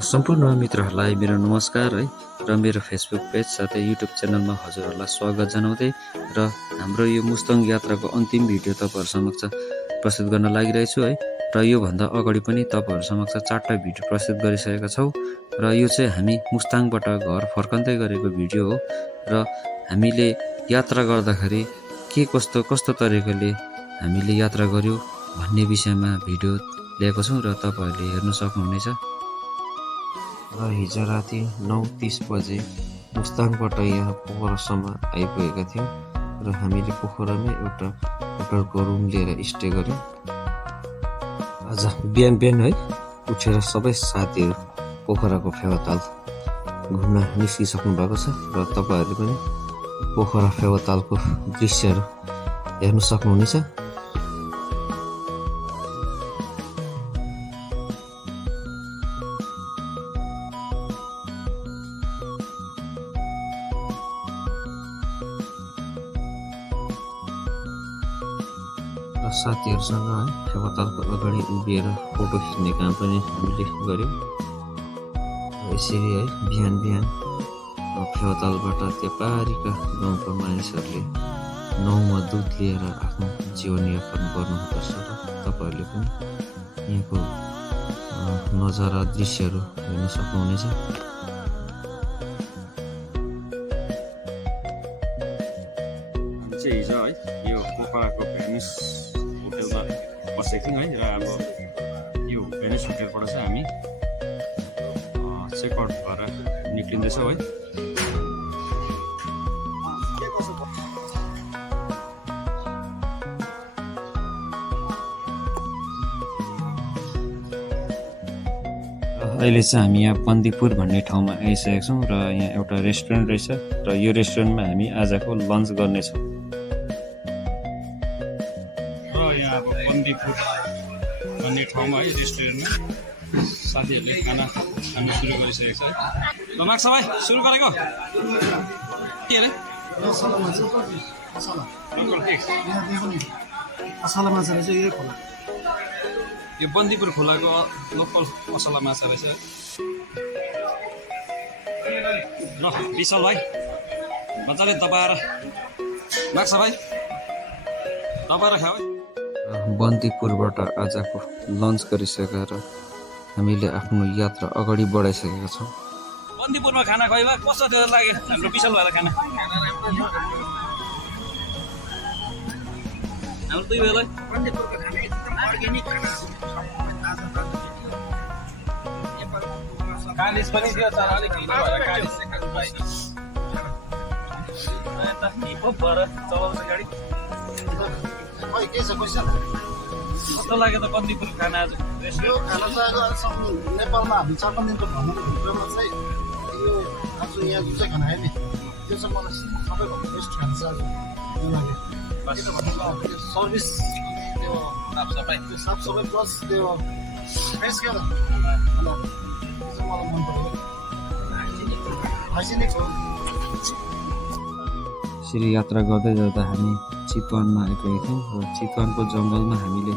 सम्पूर्ण मित्रहरूलाई मेरो नमस्कार है र मेरो फेसबुक पेज साथै युट्युब च्यानलमा हजुरहरूलाई स्वागत जनाउँदै र हाम्रो यो मुस्ताङ यात्राको अन्तिम भिडियो तपाईँहरू समक्ष प्रस्तुत गर्न लागिरहेछु है र योभन्दा अगाडि पनि तपाईँहरू समक्ष 4टा भिडियो प्रस्तुत गरिसकेका छौँ र यो चाहिँ हामी मुस्ताङबाट घर फर्कँदै गरेको भिडियो हो र हामीले यात्रा गर्दाखेरि के कस्तो तरिकाले हामीले यात्रा गर्यो भन्ने विषयमा भिडियो ल्याएको छौँ र तपाईँहरूले हेर्न सक्नुहुनेछ। र हिजो राति 9:30 बजे मुस्ताङबाट यहाँ पोखरासम्म आइपुगेका थियौँ र हामीले पोखरामै एउटा होटलको रुम लिएर स्टे गर्यौँ। आज बिहान है उठेर सबै साथीहरू पोखराको फेवाताल घुम्न निस्किसक्नु भएको छ र तपाईँहरूले पनि पोखरा फेवातालको दृश्यहरू हेर्न सक्नुहुनेछ। साथीहरूसँग है फेवातालको अगाडि उभिएर फोटो खिच्ने काम पनि हामीले गऱ्यौँ। यसरी है बिहान फेवातालबाट त्यो पारिका गाउँका मानिसहरूले नाउँमा दुध लिएर आफ्नो जीवनयापन गर्नुपर्छ र तपाईँहरूले पनि यहाँको नजारा दृश्यहरू हेर्न सक्नुहुनेछ। हिजो है यो पोखराको भेनिस होटलमा बसेको थियौँ है र अब यो भेनिस होटलबाट चाहिँ हामी चेकआउट भएर निक्लिँदैछौँ है। अहिले चाहिँ हामी यहाँ बन्दीपुर भन्ने ठाउँमा आइसकेका छौँ र यहाँ एउटा रेस्टुरेन्ट रहेछ र यो रेस्टुरेन्टमा हामी आजको लन्च गर्नेछौँ। अब बन्दीपुर भन्ने ठाउँमा है रेस्टुरेन्टमा साथीहरूले खाना खान सुरु गरिसकेको छ है। माग्छ भाइ सुरु गरेको के अरे यो बन्दीपुर खोलाको लोकल मसला माछा रहेछ है। ल विशाल भाइ मजाले दबाएर माग्छ भाइ दबाएर खाऊ है। बन्दीपुरबाट आजको लन्च गरिसकेर हामीले आफ्नो यात्रा अगाडि बढाइसकेका छौँ। बन्दीपुरमा खाना खुवाइमा कस्तो लाग्यो हाम्रो विशाल भाइलाई खाना? हाम्रो दुई भाइलाई बन्दीपुरको खाना एकदम अर्ग्यानिक खाना कालिस पनि थियो तर अलिक ढिलो भएर कालिस चाहिँ खानु पाइन। यता हिपहप भएर चलाउँछ गाडी। के छ क्वेसन कस्तो लाग्यो त बन्दीपुर खाना? आज यो खाना चाहिँ आज नेपालमा हामी 4-5 दिनको भ्रमणमा चाहिँ यो आज यहाँ जुन चाहिँ खाना खायो नि त्यो चाहिँ मलाई सबैभन्दा बेस्ट खाना चाहिँ आज यो लाग्यो। किनभने सर्भिस त्यो साफसफाइ प्लस त्यो फ्रेस क्या त त्यो चाहिँ मलाई मन पर्यो। हाइजेनिक हो। यसरी यात्रा गर्दै जाँदा हामी चितवनमा आइपुगेका थियौँ र चितवनको जङ्गलमा हामीले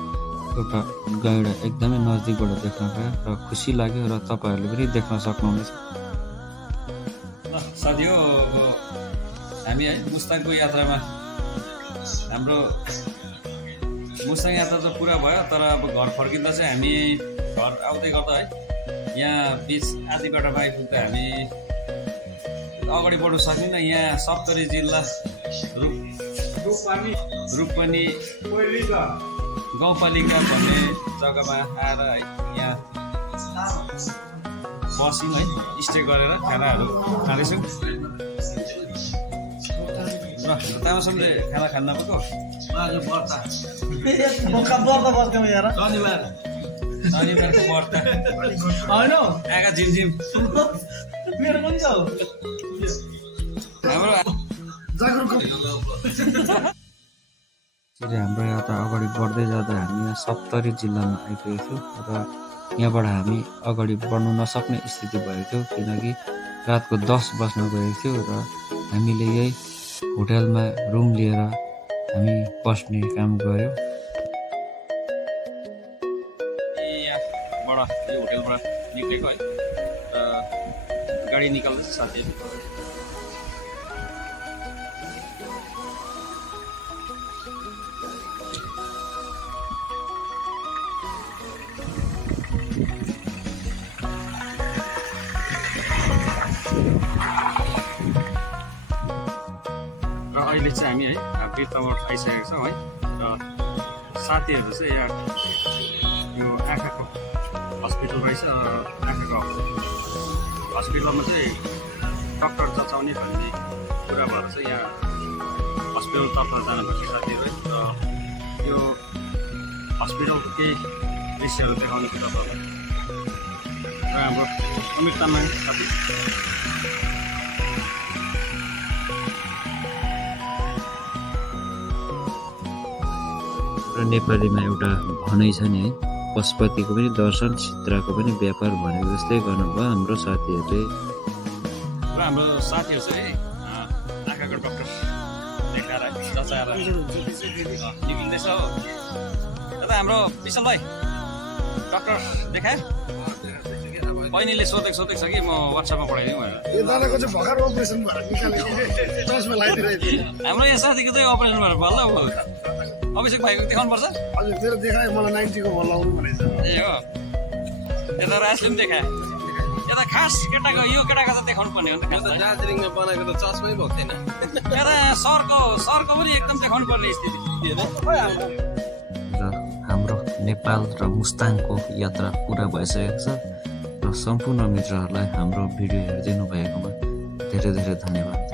एउटा गैँडा एकदमै नजिकबाट देख्न पायौँ र खुसी लाग्यो र तपाईँहरूले पनि देख्न सक्नुहुनेछ। ल साथी हो अब हामी है मुस्ताङको यात्रामा हाम्रो मुस्ताङ यात्रा त पुरा भयो तर अब घर फर्किँदा चाहिँ हामी घर आउँदै गर्दा है यहाँ बिच आधी बाटोमा आइपुग्दा हामी अगाडि बढ्नु सकिन्न। यहाँ सप्तरी जिल्ला रूपनी गाउँपालिका भन्ने जग्गामा आएर है यहाँ बस्यौँ है स्टे गरेर खानाहरू खाँदैछौँ। र तामासम्मले खाना खान नपाएको शनिबारको व्रत होइन आँखा झिमझिम मेरो पनि छ हाम्रो यात्रा अगाडि बढ्दै जाँदा हामी यहाँ सप्तरी जिल्लामा आइपुगेको थियौँ र यहाँबाट हामी अगाडि बढ्नु नसक्ने स्थिति भएको थियो किनकि रातको 10 बज्न गएको थियो र हामीले यही होटलमा रुम लिएर हामी बस्ने काम गऱ्यौँ। यो होटेलबाट निक्लेको है र गाडी निकाल्दैछ साथीहरू। र अहिले चाहिँ हामी है बिर्ताबाट आइसकेको छौँ है र साथीहरू चाहिँ यहाँ यो आँखाको हस्पिटल रहेछ। आँखाको हस्पिटलमा चाहिँ डक्टर जचाउने भन्ने कुरा भएर चाहिँ यहाँ हस्पिटलतर्फ जानुभएको साथीहरू र यो हस्पिटलको केही दृश्यहरू देखाउने थियो तपाईँहरूलाई। र हाम्रो अमित तामाङ साथी र नेपालीमा एउटा भनाइ छ नि है, पशुपतिको पनि दर्शन चित्राको पनि व्यापार भनेको जस्तै गर्नुभयो हाम्रो साथीहरूले। र हाम्रो साथीहरू चाहिँ आँखाको डक्टर देखाएर जचाएर निक्लिँदैछ हो। यता हाम्रो विशाल भाइ डक्टर देखाए बहिनीले सोधेको छ कि म वाट्सएपमा पठाइदिउँ भनेर। हाम्रो यहाँ साथीको चाहिँ अपरेसन भएर बल्ल अभिषेक भाइको देखाउनुपर्छ। हजुर मेरो देखाए मलाई 90 को भल लाउनु भनेछ। ए हो यता राजले पनि देखाए। यता खास केटाको यो केटाको त देखाउनु पर्ने हो नि त। दार्जिलिङमा बनाएको त चस्मै भएको थिएन। यता सरको पनि एकदम देखाउनु पर्ने स्थिति र हाम्रो नेपाल र मुस्ताङको यात्रा पुरा भइसकेको छ र सम्पूर्ण मित्रहरूलाई हाम्रो भिडियो हेरिदिनु भएकोमा धेरै धेरै धन्यवाद।